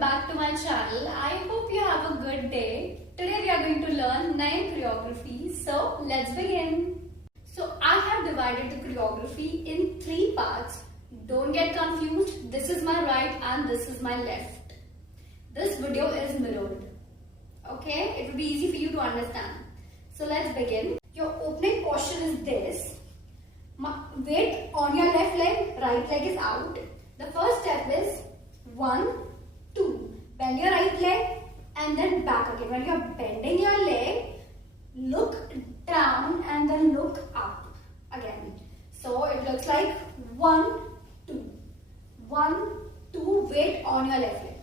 back to my channel. I hope you have a good day. Today we are going to learn 9 choreographies. So let's begin. So I have divided the choreography in 3 parts. Don't get confused. This is my right and this is my left. This video is mirrored. Okay? It will be easy for you to understand. So let's begin. Your opening posture is this. Weight on your left leg, right leg is out. The first step is 1, 2. Bend your right leg and then back again. When you are bending your leg, look down and then look up again. So it looks like 1, 2. 1, 2. Weight on your left leg.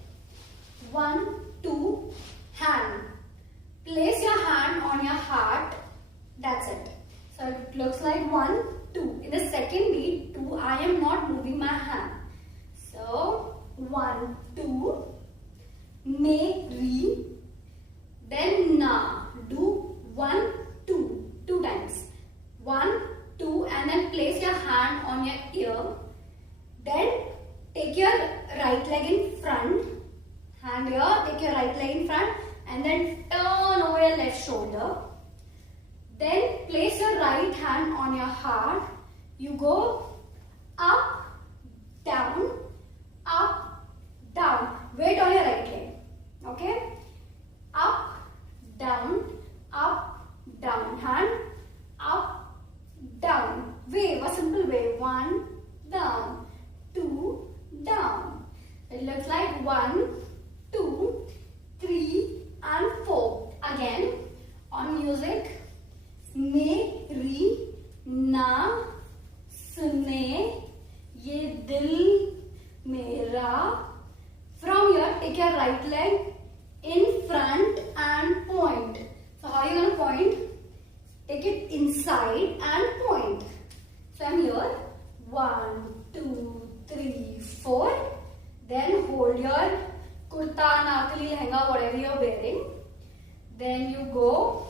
1, 2. Hand. Place your hand on your heart. That's it. So it looks like 1, 2. In the second beat, 2, I am not moving my hand. So 1, 2. Me, re. Then na. Do 1, 2. 2 times. 1, 2 and then place your hand on your ear. Then take your right leg in front. Hand here. Take your right leg in front and then turn over your left shoulder. Then place your right hand on your heart. You go up, down, up, down. Weight on your right leg. Okay? Up, down, hand, up, down. Wave, a simple wave. 1, down, 2, down. It looks like 1, 2, 3 and 4. Again, on music. Me, ri, na, सुने, ये दिल मेरा. From here, take your right leg in front and point. So how are you going to point? Take it inside and point. So I'm here. 1, 2, 3, 4. Then hold your kurta, anarkali, lehenga, whatever you're wearing. Then you go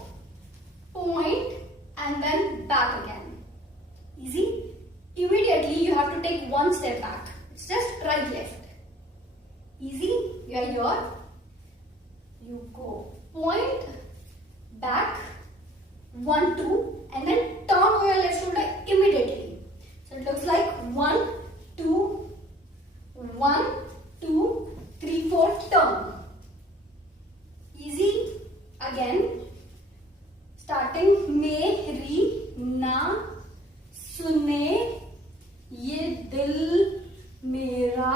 point and then back again. Easy? Immediately you have to take 1 step back. It's just right left. Easy? You are here. You go point, back, 1, 2 and then turn over your left shoulder immediately. So it looks like 1, 2, 1, 2, 3, 4, turn. Easy? Again. Starting me, ri, na, सुने ये दिल मेरा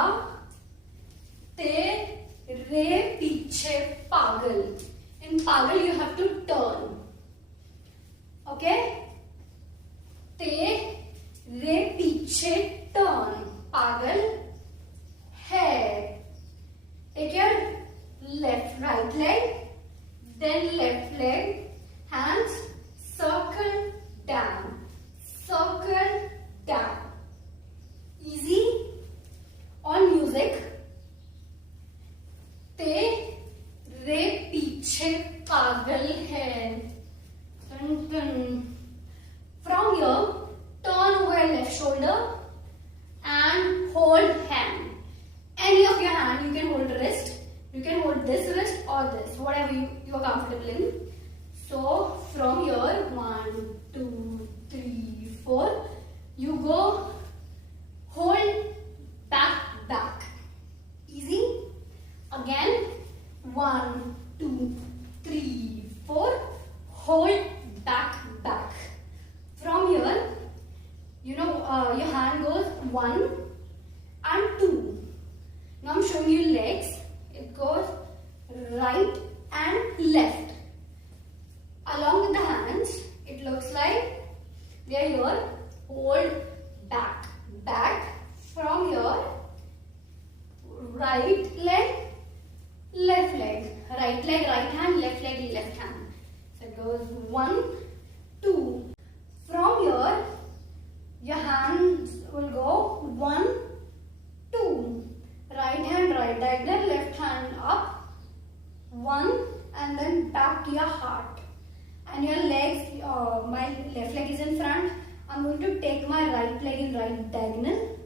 तेरे पीछे पागल. In पागल you have to turn. Okay? तेरे पीछे turn. पागल है. Take your right leg, then left leg, hands circle down. Circle down. Easy? On music. तेरे पीछे पागल है. From here, turn over your left shoulder and hold hand. Any of your hand, you can hold wrist. You can hold this wrist or this, whatever you are comfortable in. So from here, 1, 2, 3, 4. You go hold back. Easy? Again. 1, 2, 3, 4. Hold back. From here, your hand goes 1 and 2. Now I'm showing you legs. It goes right and left. Along with the hands, it looks like they are here. Hold back. From here, right leg, left leg. Right leg, right hand, left leg, left hand. So it goes 1, 2. From here, your hands will go 1, 2. Right hand, right diagonal, left hand up. 1 and then back to your heart. And your legs, my left leg is in front. I'm going to take my right leg in right diagonal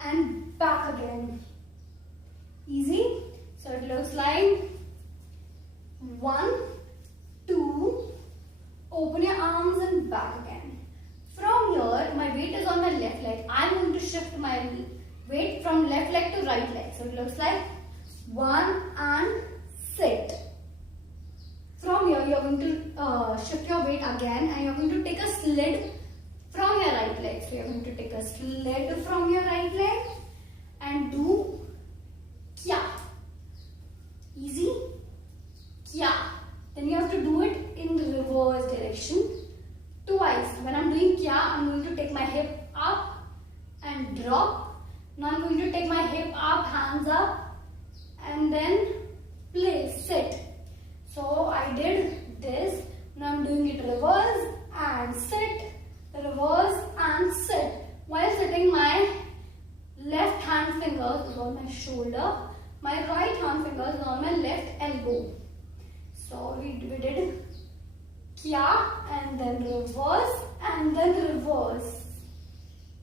and back again. Easy? So it looks right leg. So it looks like 1 and sit. From here you are going to shift your weight again and you are going to take a slid from your right leg. So you are going to take a slid from your right leg and do kya. Easy. Kya. Then you have to do it in the reverse direction twice. When I'm doing kya, I'm going to take my hip up and drop. Now I'm going to take my hip up, hands up, and then place, sit. So I did this. Now I'm doing it reverse and sit, reverse and sit. While sitting, my left hand finger is on my shoulder. My right hand finger is on my left elbow. So we did kya and then reverse and then reverse.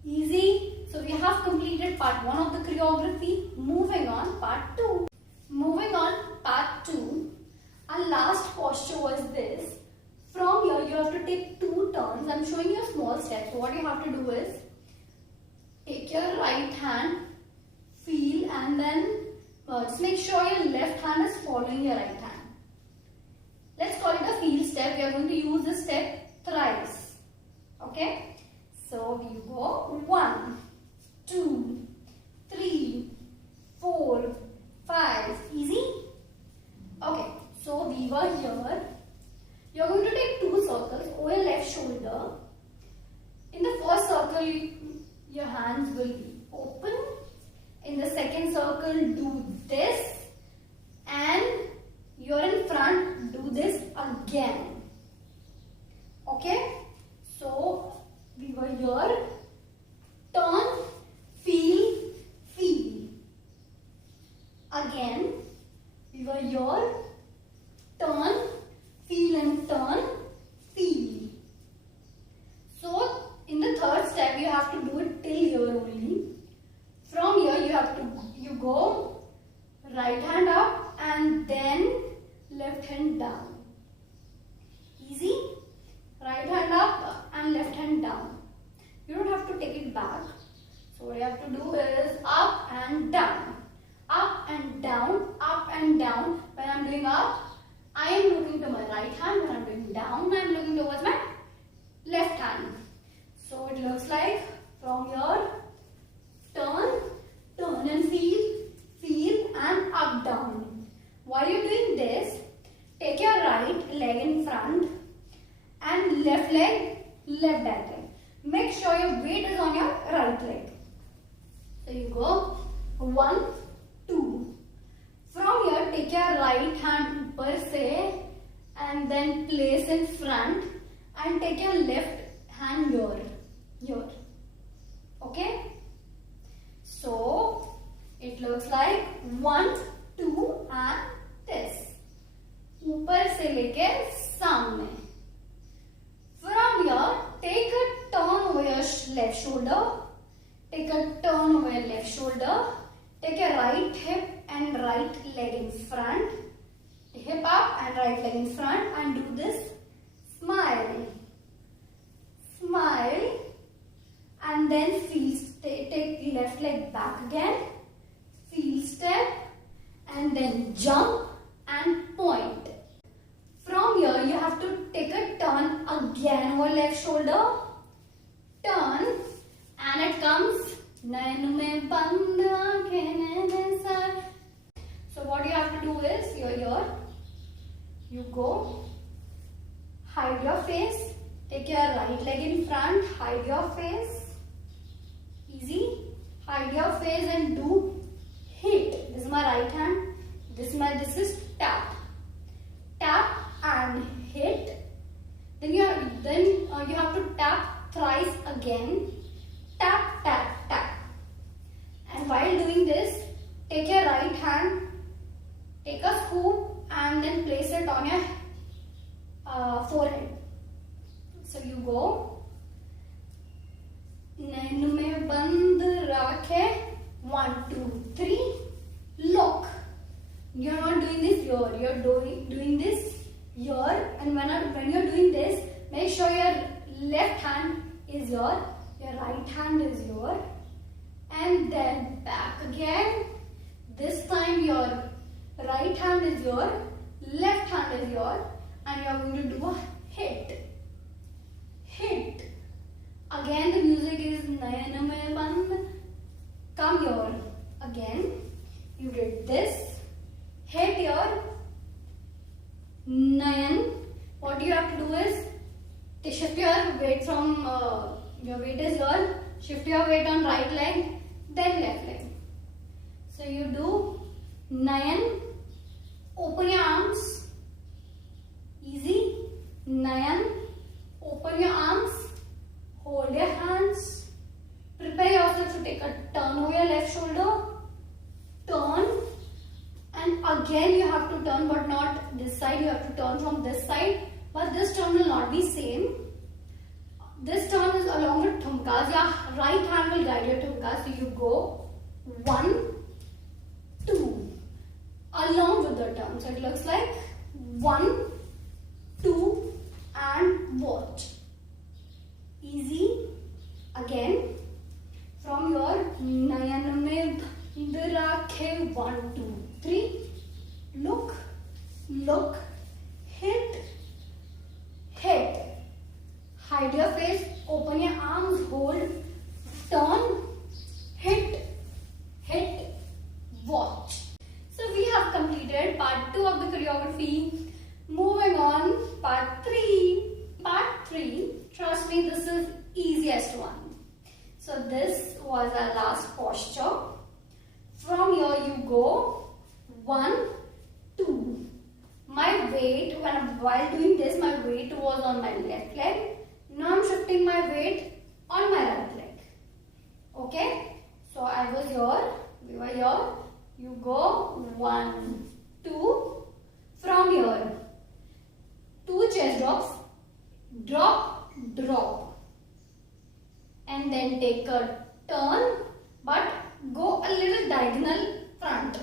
Easy. So we have completed part 1 of the choreography. Moving on, part 2. Moving on, part 2. Our last posture was this. From here you have to take 2 turns. I'm showing you a small step. So what you have to do is take your right hand, feel, and then just make sure your left hand is following your right hand. Let's call it a feel step. We are going to use this step thrice. Okay? So you go 1, 2, 3, 4, 5. Easy? Okay. So we were here. You are going to take 2 circles over your left shoulder. In the first circle, your hands will be open. In the second circle, do this. And you're in front, do this again. Okay? So we were here. Turn, feel, feel. Again, we were here. Turn, feel and turn, feel. So in the third step, you have to do it till here only. From here, you go right hand up and then left hand down. Easy? Right hand up and left hand down. You don't have to take it back. So what you have to do is up and down. Up and down, up and down. When I'm doing up, I am looking to my right hand. When I'm doing down, I am looking towards my left hand. So it looks like from here, turn, turn and feel and up, down. While you're doing this, take your right leg in front and left leg, left back leg. Make sure your weight is on your right leg. So you go 1, 2. From here, take your right hand per se and then place in front and take your left hand here. Okay? So it looks like 1, 2 and this. ऊपर से लेके सामने. From here, take a turn over your left shoulder. Take a turn over your left shoulder. Take your right hip and right leg in front. Hip up and right leg in front and do this smile. Smile and then feel. Take left leg back again. Feel step and then jump and point. From here you have to take a turn again over left shoulder. Turn and it comes. So what you have to do is, you're here. You go. Hide your face. Take your right leg in front. Hide your face. Easy. Hide your face and do hit. This is my right hand. This is tap. Tap and hit. Then you have to tap thrice again. Tap, tap, tap. And while doing this, take your right hand, take a scoop and then place it on your forehead. So you go. नैन में बंद रखे. 1, 2, 3. Look. You are not doing this here. You are doing this here. And when you are doing this, make sure your left hand is here. Your right hand is here. And then back again. your right hand is your, left hand is your, and you are going to do a hit. Hit. Again the music is Nayan mein band. Come here. Again you did this. Hit your Nayan. What you have to do is to shift your weight from your weight is here. Shift your weight on right leg, then left leg. So you do Nayan. Open your arms. Easy. Nayan. Open your arms. Hold your hands. Prepare yourself to take a turn over your left shoulder. Turn. And again you have to turn, but not this side. You have to turn from this side. But this turn will not be same. This turn is along with thumkas. Your right hand will guide your thumkas. So you go 1, 2 along with the turn. So it looks like 1, 2 and watch. Easy. Again from your Nayan mein band rakhe 1, 2, 3. Look, look, hit, hit. Hide your face, open your arms, hold, turn, hit, hit, watch. So we have completed part 2 of the choreography. Moving on, part 3. Part 3, trust me, this is easiest one. So this was our last posture. From here you go 1, 2. My weight, while doing this, my weight was on my left leg. Now I'm shifting my weight on my right leg. Okay? So I was here, we were here. You go 1, 2. From here, 2 chest drops. Drop, drop. And then take a turn, but go a little diagonal front.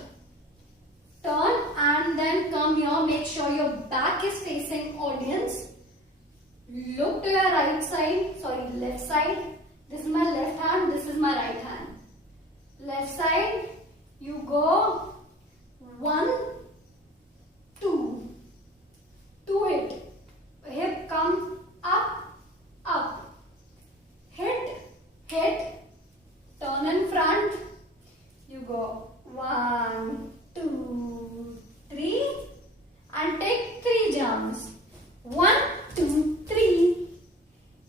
Turn and then come here. Make sure your back is facing audience. Look to your right side, sorry, left side. This is my left hand, this is my right hand. Left side, you go 1, 2. 2 hit. Hip come up, up. Hit, hit. Turn in front. You go 1, 2, 3. And take 3 jumps. 1, 2, 3.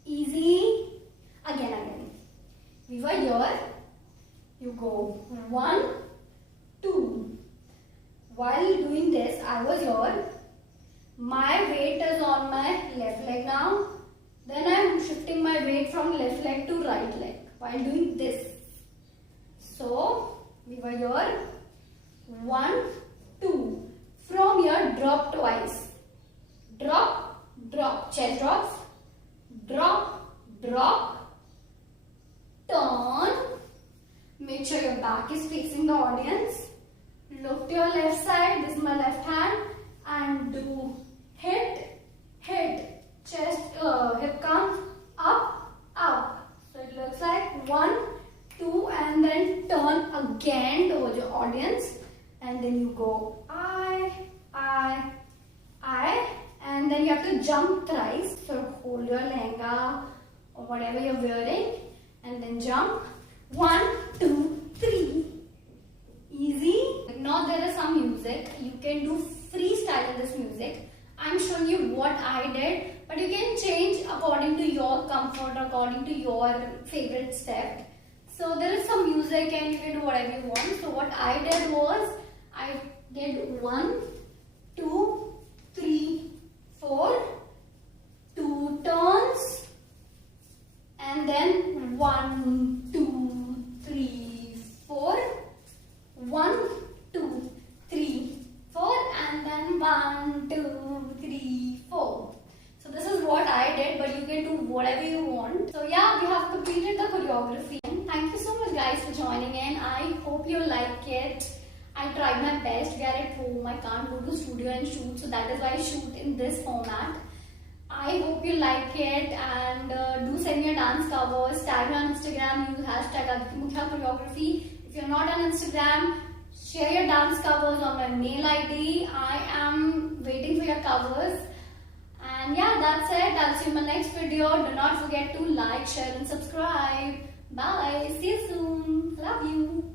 Easy. Again. We were here. You go 1, 2. While doing this, I was here. My weight is on my left leg now. Then I am shifting my weight from left leg to right leg while doing this. So, we were here. 1, 2. From here, drop twice. Drop, drop. Chest drops. Drop, drop. Turn. Make sure your back is facing the audience. Look to your left side. This is my left hand. And do hit, hit. Chest, hip comes up, up. So it looks like 1, 2 and then turn again towards your audience. And then you go I, and then you have to jump thrice. So hold your lehenga or whatever you're wearing and then jump. 1, 2, 3. Easy. Now there is some music. You can do freestyle in this music. I'm showing you what I did, but you can change according to your comfort, according to your favorite step. So there is some music and you can do whatever you want. So what I did was, I did 1, 2, 3, 4, 2 turns, and then 1, 2, 3, 4, 1, 2, 3, 4, and then 1, 2, 3, 4. So this is what I did, but you can do whatever you want. So yeah, we have completed the choreography. Thank you so much guys for joining in. I hope you like it. I tried my best. We are at home. I can't go to studio and shoot, so that is why I shoot in this format. I hope you like it, and do send me your dance covers. Tag me on Instagram. Use hashtag Aditi Mukhya Choreography. If you're not on Instagram, Share your dance covers on my mail ID. I am waiting for your covers. And yeah, that's it. I'll see you in my next video. Do not forget to like, share and subscribe. Bye. See you soon. Love you.